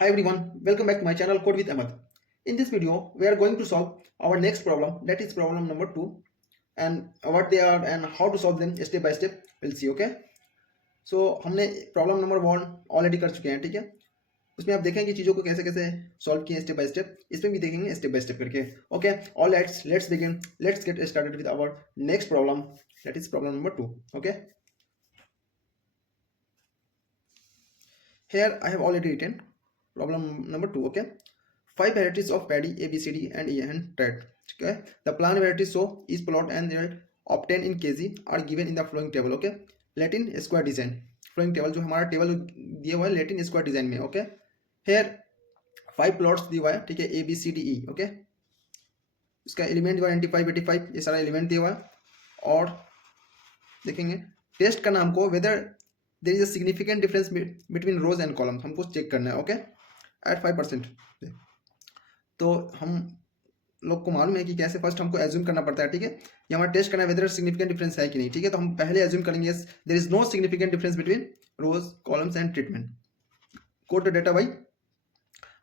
Hi everyone, welcome back to my channel Code with Ahmad. In this video, we are going to solve our next problem, that is problem number 2, and what they are and how to solve them step by step. We'll see, okay? So हमने problem number 1 already कर चुके हैं, ठीक है? उसमें आप देखेंगे चीज़ों को कैसे कैसे सॉल्व किए स्टेप बाय स्टेप, इसमें भी देखेंगे स्टेप बाय स्टेप करके. Okay, all let's begin. Let's get started with our next problem, that is problem number 2. Okay, here I have already written problem number 2. Okay, 5 varieties of paddy A, B, C, D and E and TET. Okay, the plant varieties show each plot and their obtained in kg are given in the following table. Okay, Latin square design. Following table जो हमारा table दिया हुआ है Latin square design में. Okay, here 5 plots दिया हुआ है, ठीक है, A, B, C, D, E. Okay, इसका एलिमेंट दिया हुआ है 95, 85, ये सारा एलिमेंट दिया हुआ है. और देखेंगे टेस्ट करना हमको whether there is a significant difference between rows and columns, हमको चेक करना है. Okay, at 5%. तो हम लोग को मालूम है कि कैसे फर्स्ट हमको एज्यूम करना पड़ता है, ठीक है. ये हमारा टेस्ट करना है वेदर सिग्निफिकेंट डिफरेंस है कि नहीं, ठीक है. तो हम पहले एज्यूम करेंगे yes there is no significant difference between rows columns and treatment. Code the data by.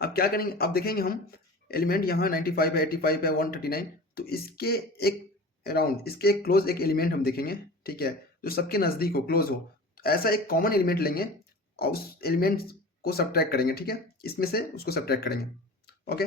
अब क्या करेंगे, अब देखेंगे हम एलिमेंट यहाँ 95 है, 85 है, 139. तो इसके एक अराउंड, इसके एक क्लोज एक एलिमेंट हम देखेंगे, ठीक है, जो सबके नज़दीक हो, क्लोज हो. ऐसा एक कॉमन एलिमेंट लेंगे और उस एलिमेंट को सब्ट्रैक्ट करेंगे, ठीक है, इसमें से उसको सब्ट्रैक्ट करेंगे. ओके,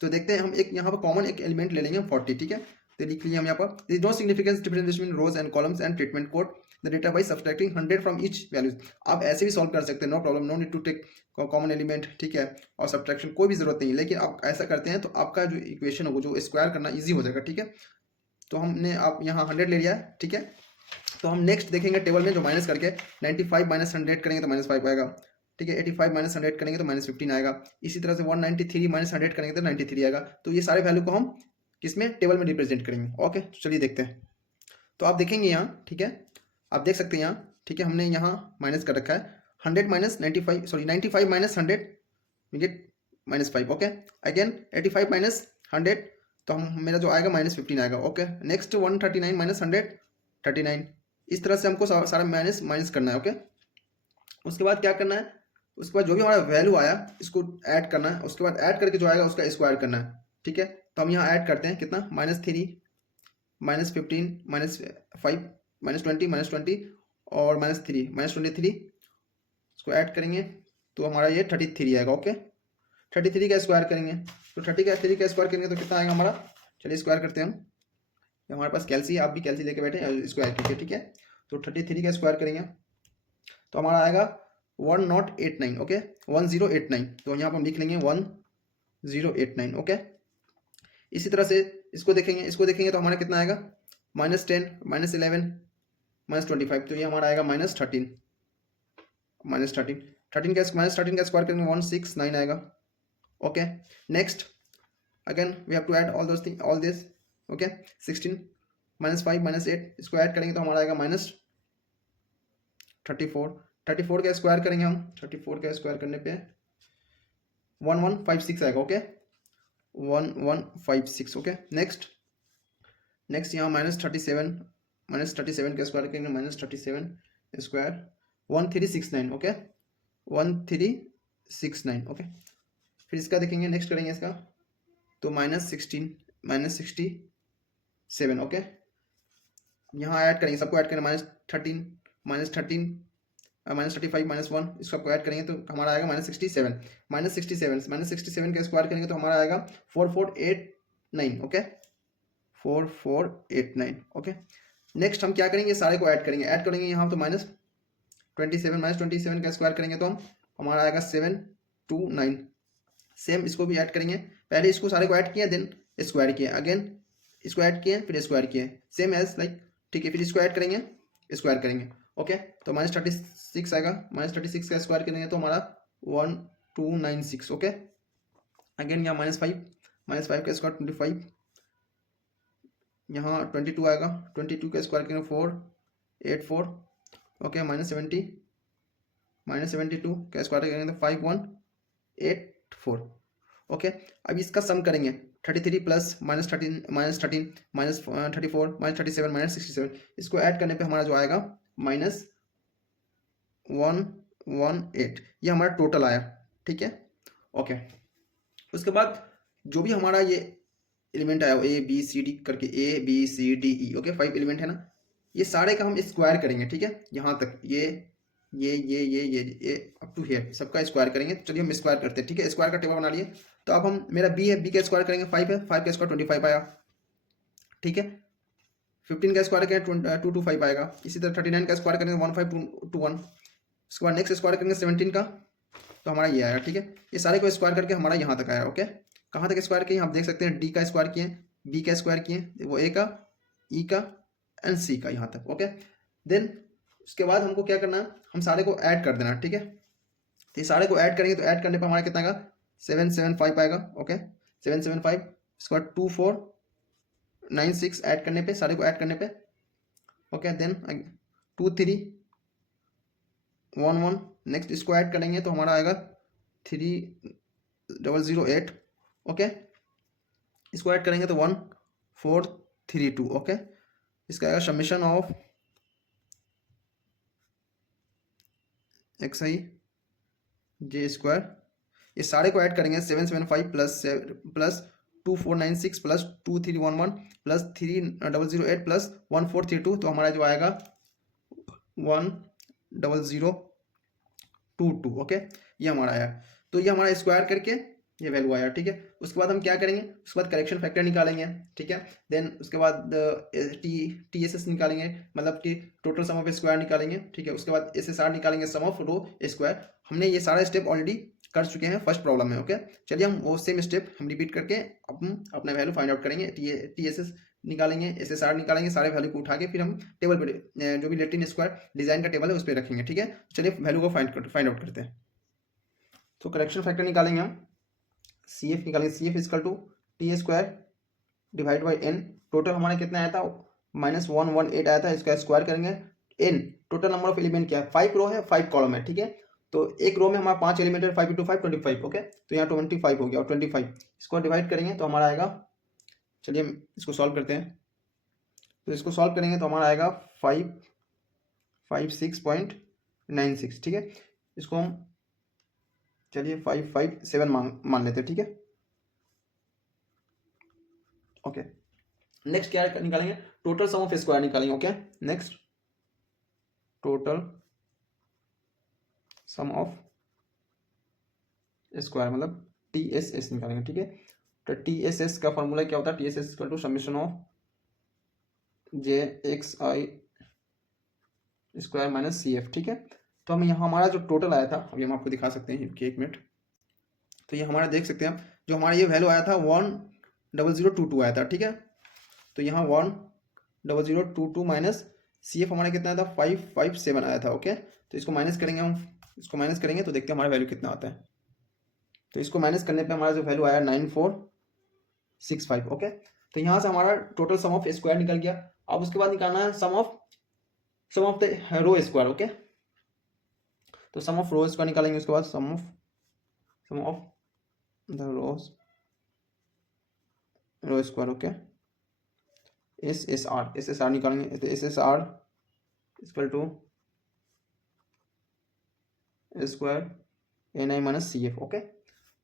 तो देखते हैं हम एक यहाँ पर कॉमन एक एलिमेंट ले लेंगे 40, ठीक है. तो लिख लिया हम यहाँ पर there is no significance difference between rows and columns and treatment code the data by subtracting 100 from each values. आप ऐसे भी सॉल्व कर सकते हैं, no problem, no need to take common element, ठीक है, और सब्ट्रैक्शन कोई भी जरूरत नहीं है. लेकिन आप ऐसा करते हैं तो आपका जो इक्वेशन हो जो स्क्वायर करना ईजी हो जाएगा, ठीक है. तो हमने आप यहाँ 100 ले लिया है, ठीक है. तो हम नेक्स्ट देखेंगे टेबल में जो माइनस करके 95 माइनस 100 करेंगे तो -5 आएगा, ठीक है. 85 माइनस 100 करेंगे तो -15 आएगा. इसी तरह से 193 माइनस 100 करेंगे तो 93 आएगा. तो ये सारे वैल्यू को हम किसमें टेबल में रिप्रेजेंट करेंगे. ओके, चलिए देखते हैं. तो आप देखेंगे यहाँ, ठीक है, आप देख सकते हैं यहाँ, ठीक है, हमने यहाँ माइनस कर रखा है 100 minus 95, sorry 95 minus 100 we get -5. Okay, again 85 minus 100 तो हम मेरा जो आएगा -15 आएगा. Okay, next 139 minus 100 39. इस तरह से हमको सारा माइनस माइनस करना है. ओके, उसके बाद क्या करना है, उसके बाद जो भी हमारा वैल्यू आया इसको ऐड करना है. उसके बाद ऐड करके जो आएगा उसका स्क्वायर करना है, ठीक है. तो हम यहाँ ऐड करते हैं कितना, -3 -15 -5 -20 और -3 -23. इसको ऐड करेंगे तो हमारा ये 33 आएगा. ओके, 33 का स्क्वायर करेंगे तो 33 का स्क्वायर करेंगे तो कितना आएगा हमारा. चलिए स्क्वायर करते हैं हम. हमारे पास कैल्सी है, आप भी कैल्सी लेके बैठे स्क्वायर कीजिए, ठीक है. तो 33 का स्क्वायर करेंगे तो हमारा आएगा 1089. ओके, 1089. तो यहाँ पर हम लिख लेंगे 1089. ओके, इसी तरह से इसको देखेंगे तो हमारा कितना आएगा, -10 -11 -25. तो ये हमारा आएगा -13 13 का स्क्वायर करेंगे 169 आएगा. Okay, next again we have to add all those thing all this. Okay, 16 -5 -8 इसको ऐड करेंगे तो हमारा आएगा -34. 34 का स्क्वायर करेंगे हम, 34 का स्क्वायर करने पे 1156 आएगा. ओके, 1156. ओके, नेक्स्ट यहाँ -37 का स्क्वायर करेंगे, -37 स्क्वायर 1369. ओके, 1369. ओके, फिर इसका देखेंगे, नेक्स्ट करेंगे इसका तो -16 -67. ओके, यहाँ ऐड करेंगे, सबको ऐड करेंगे -13 -35 -1 इसको ऐड करेंगे तो हमारा आएगा -67 -67 का स्क्वायर करेंगे तो हमारा आएगा 4489. ओके, 4489. ओके, नेक्स्ट हम क्या करेंगे, सारे को ऐड करेंगे यहाँ तो -27 का स्क्वायर करेंगे तो हमारा आएगा 729. सेम इसको भी ऐड करेंगे, पहले इसको सारे को ऐड किया देन स्क्वायर किया, अगेन इसको ऐड किए फिर स्क्वायर किए, सेम एज लाइक, ठीक है. फिर इसको ऐड करेंगे स्क्वायर करेंगे. ओके, तो -36 आएगा, -36 का स्क्वायर करेंगे तो हमारा 1296. ओके, अगेन यहाँ -5 का स्क्वायर 25, यहाँ 22 आएगा, 22 का स्क्वायर करेंगे 484. ओके, -72 का स्क्वायर करेंगे तो 5184. ओके, अब इसका सम करेंगे 33 प्लस -13 -34 -37 -67. इसको ऐड करने पे हमारा जो आएगा -118. ये हमारा टोटल आया, ठीक है. ओके, उसके बाद जो भी हमारा ये एलिमेंट आया ए बी सी डी करके, A B C D E, okay 5 element है ना, ये सारे का हम स्क्वायर करेंगे, ठीक है, यहाँ तक ये अप टू हियर सबका स्क्वायर करेंगे। चलिए हम स्क्वायर करते हैं, ठीक है, स्क्वायर का टेबल बना लिए। तो अब हम, मेरा बी है, बी का स्क्वायर करेंगे 5 है, 5 का स्क्वायर 25 आया, ठीक है। 15 का स्क्वायर करेंगे 225 आएगा। इसी तरह 39 का स्क्वायर करेंगे 1521। उसके बाद नेक्स्ट स्क्वायर करेंगे 17 का, तो हमारा ये आएगा, ठीक है। ये सारे को स्क्वायर करके हमारा यहाँ तक आया, ओके। कहाँ तक स्क्वायर किए आप देख सकते हैं, डी का स्क्वायर किए, बी का स्क्वायर किए, वो ए का, ई का एंड सी का, यहाँ तक, ओके। देन उसके बाद हमको क्या करना है, हम सारे को ऐड कर देना, ठीक है। तो ये सारे को ऐड करेंगे, तो ऐड करने पर हमारा कितना आएगा, 775 आएगा, ओके 775। उसके बाद 2496 ऐड करने पे, सारे को ऐड करने पे, ओके। देन 2311, नेक्स्ट इसको ऐड करेंगे तो हमारा आएगा 3008, ओके। इसको ऐड करेंगे तो 1432, ओके। इसका आएगा summation of x I J square. ये सारे को ऐड करेंगे 775 प्लस 2496 प्लस 2311 प्लस 3008 प्लस 1432, तो हमारा जो आएगा 10022, ओके। ये हमारा आया। तो ये हमारा स्क्वायर करके ये वैल्यू आया, ठीक है। उसके बाद हम क्या करेंगे, उसके बाद करेक्शन फैक्टर निकालेंगे, ठीक है। देन उसके बाद टी एस एस निकालेंगे, मतलब कि टोटल सम ऑफ स्क्वायर निकालेंगे, ठीक है। उसके बाद एस एस आर निकालेंगे, सम ऑफ रो स्क्वायर। हमने ये सारा स्टेप ऑलरेडी कर चुके हैं फर्स्ट प्रॉब्लम में, ओके। चलिए हम वो सेम स्टेप हम रिपीट करके हम अपना वैल्यू फाइंड आउट करेंगे। टी एस एस निकालेंगे, एस एस आर निकालेंगे, सारे वैल्यू को उठा के फिर हम टेबल पर जो भी लेटिन स्क्वायर डिजाइन का टेबल है उस पर रखेंगे, ठीक है। चलिए वैल्यू को फाइंड आउट करते हैं। तो करेक्शन फैक्टर निकालेंगे हम, सी एफ निकालेंगे, C F equal to T square divide by N. Total हमारा कितना आया था, -118 आया था। इसका स्क्वायर करेंगे, N total number of element क्या है, 5 रो है 5 कॉलम है, ठीक है। तो एक रो में हमारा 5 एलिमेंट है, 5 इंटू 5 25, ओके। तो यहाँ 25 हो गया, और 25 इसको डिवाइड करेंगे तो हमारा आएगा, चलिए हम इसको सॉल्व करते हैं। तो इसको सॉल्व करेंगे तो हमारा आएगा 556.96, ठीक है। इसको हम चलिए 557 मान लेते हैं, ठीक है, ओके। नेक्स्ट क्या निकालेंगे, टोटल सम ऑफ स्क्वायर निकालेंगे, okay. Next total sum of square मतलब टी एस एस निकालेंगे, ठीक है। तो टी एस एस का फॉर्मूला क्या होता है, T S S equal to summation of J X I square minus C F, ठीक है। तो हम यहाँ हमारा जो टोटल आया था, अभी हम आपको दिखा सकते हैं कि 1 मिनट। तो ये हमारा देख सकते हैं, जो हमारा ये वैल्यू आया था 10022 आया था, ठीक है। तो यहाँ 10022 माइनस सी एफ हमारा कितना आया था, 557 आया था, ओके। तो इसको माइनस करेंगे हम, इसको माइनस करेंगे तो देखते हैं हमारा वैल्यू कितना आता है। तो इसको माइनस करने पे हमारा जो वैल्यू आया 9465, ओके। तो यहाँ से हमारा टोटल सम ऑफ स्क्वायर निकल गया। अब उसके बाद निकालना है sum of the row square, okay. तो सम ऑफ रो स्क्वायर निकालेंगे, उसके बाद sum of the row square, okay. S S R निकालेंगे, तो S S R equal to square N I minus C F, okay.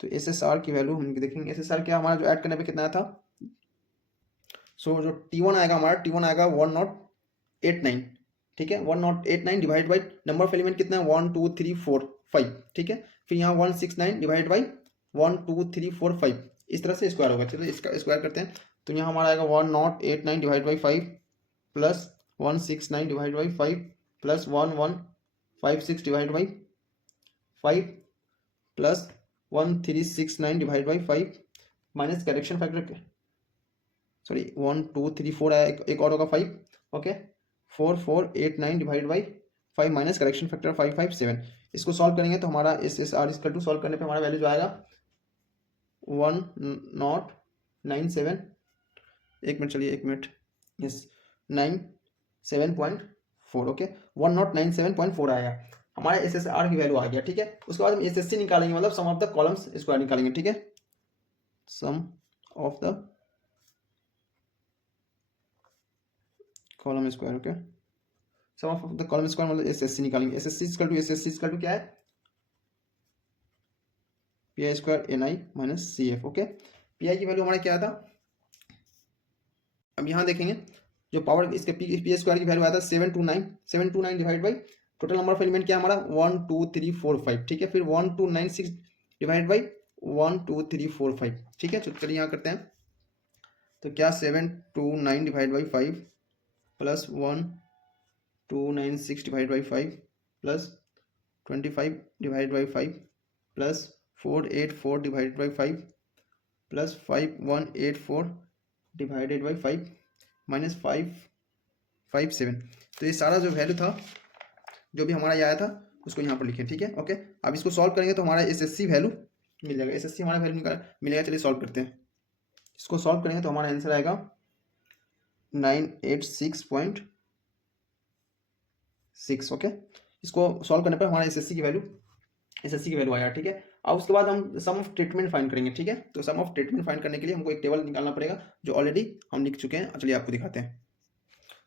तो S S R की value हम देखेंगे, एस एस आर क्या हमारा जो ऐड करने पे कितना आया था। सो जो T1 आएगा हमारा, T1 आएगा 1089, ठीक है। 1089 divide by number of element कितना है, 1 2 3 4 5, ठीक है। फिर यहाँ 169 डिवाइड बाई 1 2 3 4 5, इस तरह से स्क्वायर होगा। चलिए इसका स्क्वायर करते हैं। तो यहाँ हमारा आएगा 1089 divide by 5 plus 169 divide by 5 plus 1156 divide by 5 plus 1369 divide by 5 minus correction factor, sorry 1 2 3 4 आया, एक और होगा 5, okay. 4489 divide by 5 minus correction factor 557। इसको सॉल्व करेंगे तो हमारा S S R equal to, solve करने पे हमारा वैल्यू जो आएगा 1097, एक मिनट चलिए, एक मिनट, यस 97.4, ओके। 1097.4 आएगा हमारा एस एस आर की वैल्यू आ गया, ठीक है। उसके बाद हम एस एस सी निकालेंगे, मतलब sum of the columns square निकालेंगे, ठीक है। Sum of the column square, okay. Sum of the column square मतलब एसएससी निकालेंगे। एसएससी इक्वल टू क्या है, P I square N I minus C F. Okay, P I की value हमारा क्या था, अब यहाँ देखेंगे जो पावर इसके पी स्क्वायर की वैल्यू आया था 729 divide by total number of element क्या हमारा 1 2 3 4 5, ठीक है। फिर 1296 डिवाइड बाई 1 2 3 4 5, ठीक है। तो चलिए यहाँ करते हैं, तो क्या 729 divide by 5 plus 1296 divide by 5 plus 25 divide by 5 plus 484 divide by 5 plus 5184 divided by 5 minus 557। तो ये सारा जो वैल्यू था जो भी हमारा ये आया था उसको यहाँ पर लिखें, ठीक है। ओके, अब इसको सॉल्व करेंगे तो हमारा एसएससी वैल्यू मिल जाएगा, एसएससी हमारा वैल्यू मिलेगा। चलिए सॉल्व करते हैं, इसको सॉल्व करेंगे तो हमारा आंसर आएगा 986.6। ओके, इसको सॉल्व करने पर हमारा एसएससी की वैल्यू आया, ठीक है। अब उसके बाद हम सम ऑफ ट्रीटमेंट फाइंड करेंगे, ठीक है। तो सम ऑफ ट्रीटमेंट फाइंड करने के लिए हमको एक टेबल निकालना पड़ेगा जो ऑलरेडी हम लिख चुके हैं। चलिए आपको दिखाते हैं।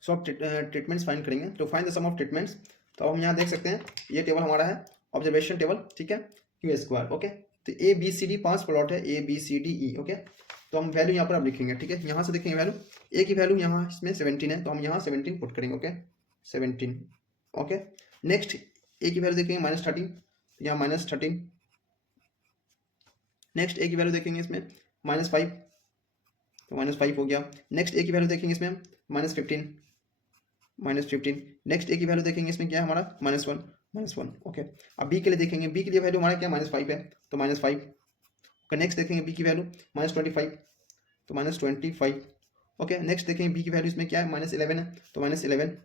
सो आप ट्रीटमेंट्स फाइंड करेंगे तो find the sum of treatments. तो अब हम यहाँ देख सकते हैं ये टेबल हमारा है ऑब्जर्वेशन टेबल, ठीक है, क्यू स्क्वायर। ओके, तो A B C D 5 plot है, A B C D E. Okay, तो हम वैल्यू यहाँ पर अब लिखेंगे, ठीक है। यहाँ से देखेंगे वैल्यू, ए की वैल्यू यहाँ इसमें 17 है तो हम यहाँ 17 पुट करेंगे। ओके, 17। ओके, नेक्स्ट ए की वैल्यू देखेंगे -13, यहाँ -13। नेक्स्ट ए की वैल्यू देखेंगे इसमें -5, तो -5 हो गया। नेक्स्ट ए की वैल्यू देखेंगे इसमें -15, -15। नेक्स्ट ए की वैल्यू देखेंगे इसमें क्या है हमारा -1। ओके, अब बी के लिए देखेंगे, बी के लिए वैल्यू हमारा क्या -5 है तो -5। ओके, नेक्स्ट देखेंगे बी की वैल्यू -25 तो -25। ओके, नेक्स्ट देखेंगे बी की वैल्यू इसमें क्या है -11 है तो -11।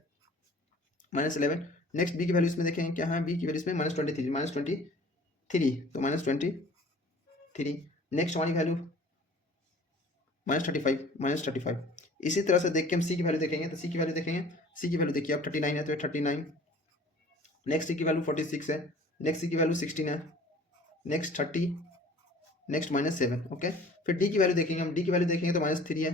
नेक्स्ट बी की वैल्यू इसमें देखेंगे क्या है, बी की वैल्यू इसमें -23 तो -23। नेक्स्ट हमारी वैल्यू -35। इसी तरह से देख के हम सी की वैल्यू देखेंगे, तो सी की वैल्यू देखेंगे, सी की वैल्यू देखिए अब 39 है तो 39। नेक्स्ट सी की वैल्यू 46 है, नेक्स्ट सी की वैल्यू 16 है, नेक्स्ट 30, नेक्स्ट -7। ओके, फिर डी की वैल्यू देखेंगे हम, डी की वैल्यू देखेंगे तो -3 है।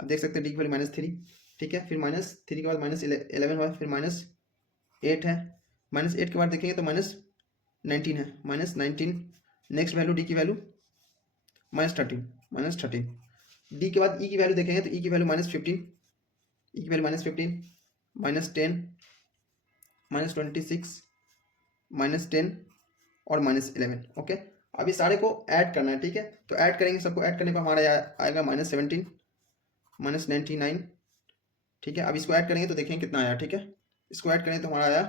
अब देख सकते हैं डी की वैल्यू -3, ठीक है। फिर -3 के बाद -11 हुआ, फिर -8 है, -8 के बाद देखेंगे तो -19 है, -19। नेक्स्ट वैल्यू डी की वैल्यू -13। डी के बाद ई की वैल्यू देखेंगे तो ई की वैल्यू -15, ई की वैल्यू -15, -10, -26, -10 और -11। ओके, अब ये सारे को ऐड करना है, ठीक है। तो ऐड करेंगे, सबको ऐड करने पर हमारा आएगा -17, -99, ठीक है। अब इसको ऐड करेंगे तो देखेंगे कितना आया, ठीक है। इसको ऐड करेंगे तो हमारा आया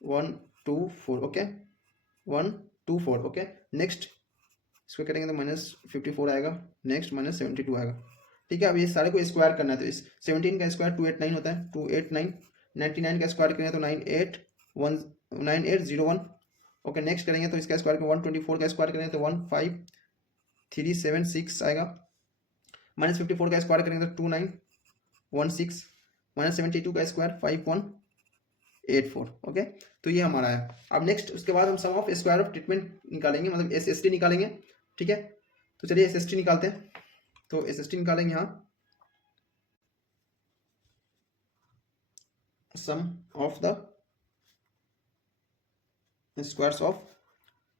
124। ओके, 124। ओके, नेक्स्ट इसको करेंगे तो -54 आएगा, नेक्स्ट -72 आएगा, ठीक है। अब ये सारे को स्क्वायर करना है तो इस 17 का स्क्वायर 289 होता है, 289। 99 का स्क्वायर करेंगे तो 9801। ओके, नेक्स्ट करेंगे तो इसका स्क्वायर 124 का स्क्वायर करेंगे तो 15376 आएगा। -54 का स्क्वायर करेंगे तो 2916, -72 का स्क्वायर 5184। ओके, तो ये हमारा है। अब नेक्स्ट उसके बाद हम सम ऑफ स्क्वायर ऑफ ट्रीटमेंट निकालेंगे, मतलब SST निकालेंगे, ठीक है। तो चलिए SST निकालते हैं, तो SST निकालेंगे यहाँ, sum of the squares of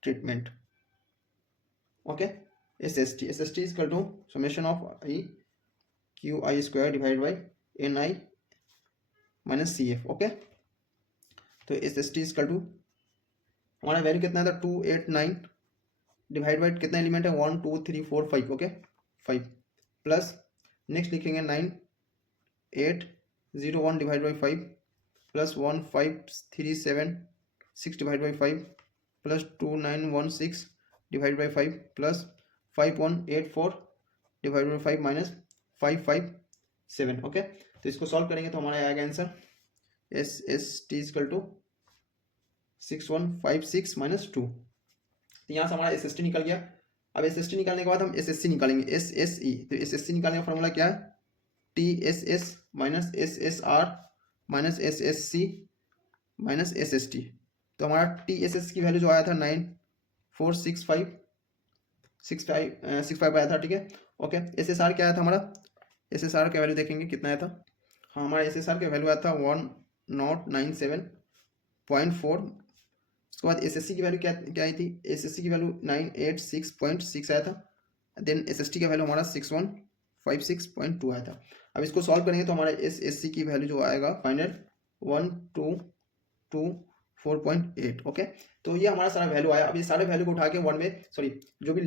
treatment. Okay, SST is equal to summation of I QI square divide by NI minus CF। Okay, तो SST इज इक्वल टू हमारा वैल्यू कितना था 289 डिवाइड बाई कितना एलिमेंट है 1 2 3 4 5। Okay, 5 plus next लिखेंगे 9801 divide by 5 plus 15376 divide by 5 plus 2916 divide by 5 plus 5184 divide by 5 minus 557। Okay, तो इसको solve करेंगे तो हमारा आएगा answer SST equal to 6156 minus 2। तो यहाँ से हमारा SST निकल गया। अब SST निकालने के बाद हम SSC निकालेंगे, SSE। तो SSC निकालने का फॉर्मूला क्या है, TSS minus SSR minus SSC minus SST। तो हमारा TSS की वैल्यू जो आया था 9465 आया था, ठीक है। ओके, SSR क्या आया था हमारा, SSR का वैल्यू देखेंगे कितना आया था। हाँ, हमारा SSR का वैल्यू आया था 1097.4 उसके बाद SSC की वैल्यू क्या क्या आई थी, SSC की वैल्यू 986.6 आया था, देन SST का वैल्यू हमारा 6156.2 आया था। अब इसको सॉल्व करेंगे तो हमारा SSC की वैल्यू जो आएगा फाइनल 1224.8। ओके, तो ये हमारा सारा वैल्यू आया। अब ये सारे वैल्यू को उठा के वन में जो भी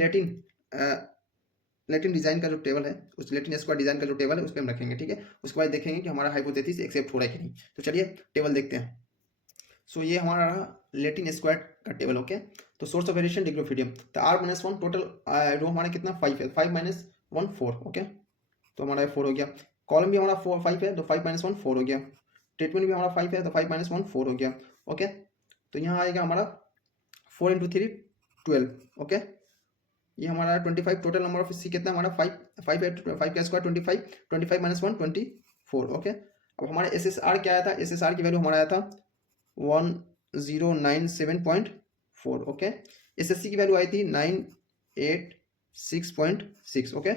लेटिन डिजाइन का जो टेबल है, उस लेटिन स्क्वायर डिजाइन का जो टेबल है उस पर हम रखेंगे, ठीक है। उसके बाद देखेंगे कि हमारा हाइपोथेसिस एक्सेप्ट हो रहा है कि नहीं। तो चलिए टेबल देखते हैं। सो ये हमारा लेटिन स्क्वायर का टेबल। ओके, तो source of variation, degree of freedom, तो R-1 टोटल रो हमारा कितना 5 है, 5 - 1 4। ओके, तो हमारा 4 हो गया। कॉलम भी हमारा 5 है, तो 5 - 1 4 हो गया। ट्रीटमेंट भी हमारा 5 है, तो 5 - 1 4 हो गया। ओके, तो यहाँ आएगा हमारा 4 × 3 12। ओके, ये हमारा 25 टोटल नंबर ऑफ सी कितना हमारा 5 है, 5 का स्क्वायर 25, 25 - 1 24। ओके, अब हमारा SSR क्या आया था, SSR की वैल्यू हमारा आया था 1097.4। ओके, SSC की वैल्यू आई थी 986.6। ओके,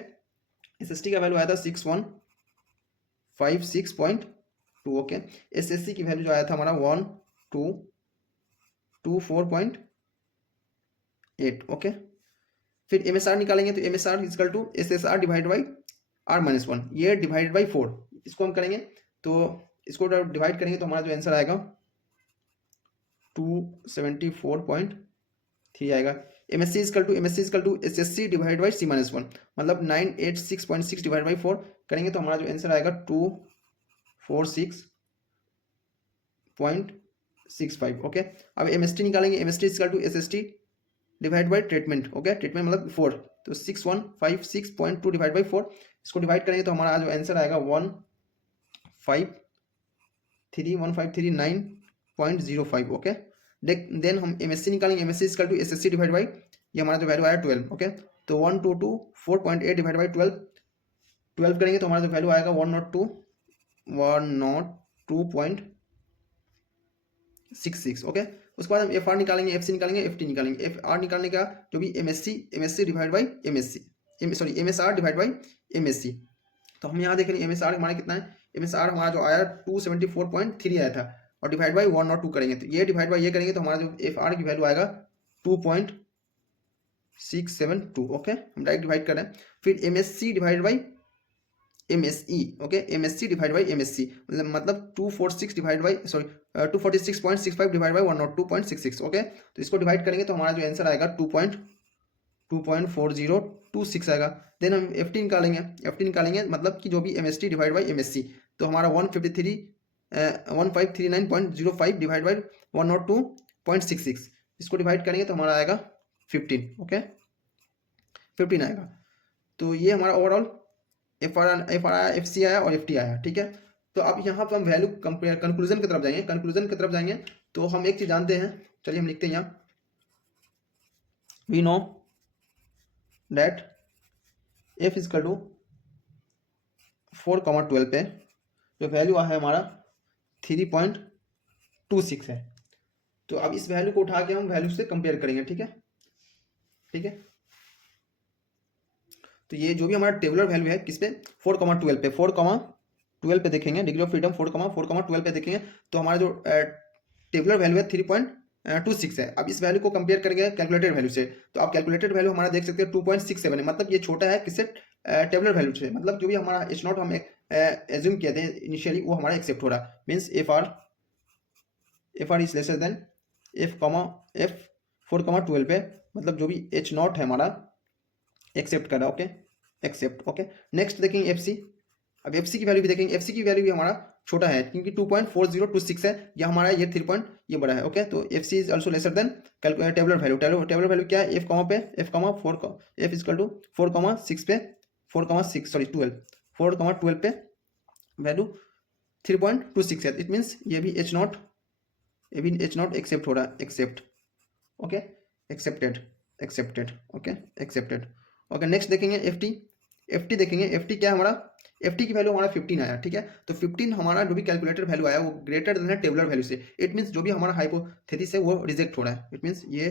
SST का वैल्यू आया था 6156.2। ओके, SSC की वैल्यू जो आया था हमारा 1224.8। ओके, फिर MSR निकालेंगे तो MSR equal to SSR divide by R-1, ये डिवाइडेड बाई 4। इसको हम करेंगे तो इसको डिवाइड करेंगे तो हमारा जो आंसर आएगा 274.3 आएगा। MSC equal to SSC divide by C-1, मतलब 986.6 डिवाइड बाई 4 करेंगे तो हमारा जो आंसर आएगा 246.65। ओके, अब MST निकालेंगे, MST equal to SST divide by treatment. Okay, treatment मतलब 4, तो 6156.2 डिवाइड बाई 4, इसको डिवाइड करेंगे तो हमारा जो आंसर आएगा 153,1539.05। ओके, देन हम MSC निकालेंगे, MSC equal to SSC divide by, ये हमारा जो वैल्यू आया 12। ओके, तो 1224.8 डिवाइड बाई 12 करेंगे तो हमारा जो वैल्यू आएगा 102.66। ओके, उसके बाद हम FR निकालेंगे, FC निकालेंगे, FT निकालेंगे। FR निकालने का जो भी MSC divide by MSR divide by MSC, तो हम यहाँ देख रहे हैं MSR हमारा कितना है, MSR हमारा जो आया 274.3 आया था, और डिवाइड बाई 102 करेंगे तो ये डिवाइड बाई ये करेंगे तो हमारा जो FR की वैल्यू आएगा 2.672। ओके, हम डायरेक्ट डिवाइड कर रहे हैं। फिर MSC divide by MSE। Okay, MSC divide by MSC मतलब 246.65 डिवाइड बाई 102.66। ओके, तो इसको डिवाइड करेंगे तो हमारा जो आंसर आएगा 2.4026 आएगा। देन हम FT निकालेंगे मतलब कि जो भी MST डिवाइड बाई MSC, तो हमारा 1539.05 डिवाइड बाई 102.66, इसको डिवाइड करेंगे तो हमारा आएगा 15। ओके, 15 आएगा। तो ये हमारा ओवरऑल FR आया, FC आया और FT आया। ठीक है, तो अब यहाँ पर हम वैल्यू कंक्लूजन की तरफ जाएंगे। तो हम एक चीज जानते हैं, चलिए हम लिखते हैं यहाँ, we know that F equal to 4,12 पे जो वैल्यू है हमारा 3.26 है। तो अब इस वैल्यू को उठा के हम वैल्यू से कंपेयर करेंगे। ठीक है, तो ये जो भी हमारा टेबुलर वैल्यू है किस पे, 4,12 पे, 4,12 पे देखेंगे, डिग्री ऑफ फ्रीडम 4,12 पे देखेंगे तो हमारा जो टेबुलर वैल्यू है 3.26 है। अब इस वैल्यू को कंपेयर करेंगे कैलकुलेटेड वैल्यू से, तो आप कैलकुलेटेड वैल्यू हमारा देख सकते हैं 2.67 है, मतलब ये छोटा है किससे, टेबुलर वैल्यू से। मतलब जो भी हमारा H0 हम एज्यूम किए थे इनिशियली वो हमारा एक्सेप्ट हो रहा है, means FR is lesser than F 4,12 पे, मतलब जो भी H0 है हमारा एक्सेप्ट कर रहा है। Okay, accept. ओके, नेक्स्ट देखेंगे FC। अब FC की वैल्यू भी देखेंगे, FC की वैल्यू भी हमारा छोटा है क्योंकि 2.4026 है, ये हमारा ये 3 पॉइंट ये बड़ा है। ओके, तो FC is also lesser than tabular value क्या है, F पे F 4 F इक्वल टू 4,6 पे 4,12 पे वैल्यू 3.26 है। इट मीन्स ये भी H0 एक्सेप्ट हो रहा है, accept. Okay, accepted. Okay, accepted. Okay, next देखेंगे FT देखेंगे। FT क्या है हमारा, FT की वैल्यू हमारा 15 आया। ठीक है, तो 15 हमारा जो भी कैलकुलेटर वैल्यू आया वो ग्रेटर देन है टेबुलर वैल्यू से। इट मीन्स जो भी हमारा हाइपोथेसिस है वो रिजेक्ट हो रहा है। इट मीन्स ये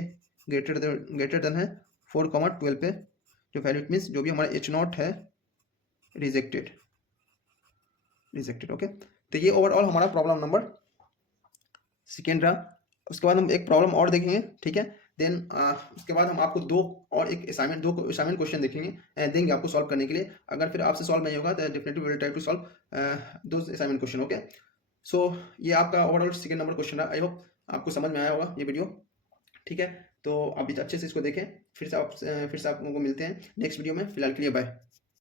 ग्रेटर देन है 4,12 पे जो वैल्यू, इट मीन्स जो भी हमारा H0 है रिजेक्टेड। ओके, तो ये ओवरऑल हमारा प्रॉब्लम नंबर सेकेंड रहा। उसके बाद हम एक प्रॉब्लम और देखेंगे, ठीक है। देन उसके बाद हम आपको दो असाइनमेंट क्वेश्चन देंगे आपको सॉल्व करने के लिए। अगर फिर आपसे सॉल्व नहीं होगा तो definitely we will try to solve दो असाइनमेंट क्वेश्चन, ओके। सो ये आपका ओवरऑल सेकंड नंबर क्वेश्चन है। आई होप आपको समझ में आया होगा ये वीडियो, ठीक है। तो अभी अच्छे से इसको देखें, फिर से आप लोगों को मिलते हैं नेक्स्ट वीडियो में। फिलहाल के लिए बाय।